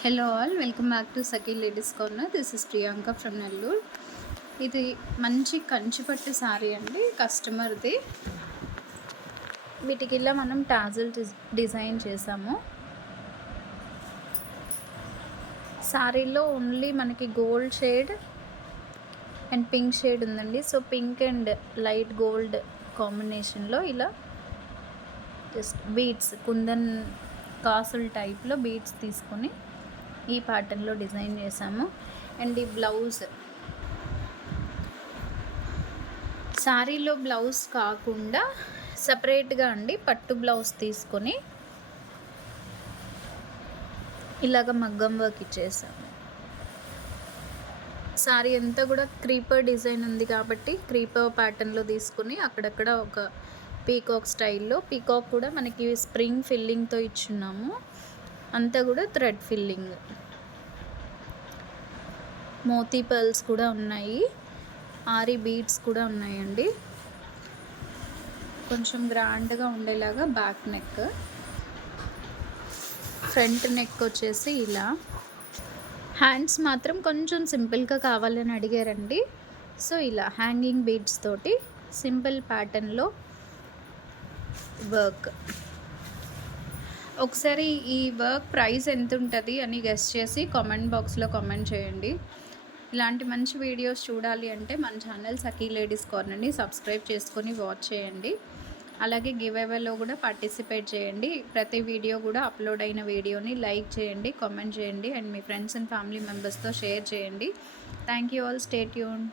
Hello all, welcome back to Sakhi ladies corner. This is Priyanka from Nellore. ఇది మంచి కంచిపట్టు శారీ అండి, కస్టమర్ది. వీటికి ఇలా మనం టాజిల్ డిజైన్ చేసాము. శారీలో ఓన్లీ మనకి gold shade and pink shade ఉందండి. So pink and light gold కాంబినేషన్లో ఇలా జస్ట్ బీడ్స్, కుందన్ కాసుల టైప్లో బీడ్స్ తీసుకొని ఈ ప్యాటర్న్లో డిజైన్ చేసాము. అండ్ ఈ బ్లౌజ్, శారీలో బ్లౌజ్ కాకుండా సపరేట్గా అండి పట్టు బ్లౌజ్ తీసుకొని ఇలాగ మగ్గం వర్క్ ఇచ్చేసాము. శారీ అంతా కూడా క్రీపర్ డిజైన్ ఉంది కాబట్టి క్రీపర్ ప్యాటర్న్లో తీసుకుని అక్కడక్కడ ఒక పీకాక్ స్టైల్లో, పీకాక్ కూడా మనకి స్ప్రింగ్ ఫిల్లింగ్తో ఇచ్చున్నాము. అంతా కూడా థ్రెడ్ ఫిల్లింగ్, మోతీ పర్ల్స్ కూడా ఉన్నాయి, ఆరి బీడ్స్ కూడా ఉన్నాయండి. కొంచెం గ్రాండ్గా ఉండేలాగా బ్యాక్ నెక్, ఫ్రంట్ నెక్ వచ్చేసి ఇలా. హ్యాండ్స్ మాత్రం కొంచెం సింపుల్గా కావాలని అడిగారండి. సో ఇలా హ్యాంగింగ్ బీడ్స్ తోటి సింపుల్ ప్యాటర్న్లో వర్క్. ఒకసారి ఈ వర్క్ ప్రైస్ ఎంత ఉంటుంది అని గెస్ చేసి కామెంట్ బాక్స్లో కామెంట్ చేయండి. ఇలాంటి మంచి వీడియోస్ చూడాలి అంటే మన ఛానల్ సఖీ లేడీస్ కార్నర్ని సబ్స్క్రైబ్ చేసుకొని వాచ్ చేయండి. అలాగే గివ్ అవేలో కూడా పార్టిసిపేట్ చేయండి. ప్రతి వీడియో కూడా అప్లోడ్ అయిన వీడియోని లైక్ చేయండి, కామెంట్ చేయండి and me friends and family మెంబర్స్తో షేర్ చేయండి. Thank you all, stay tuned.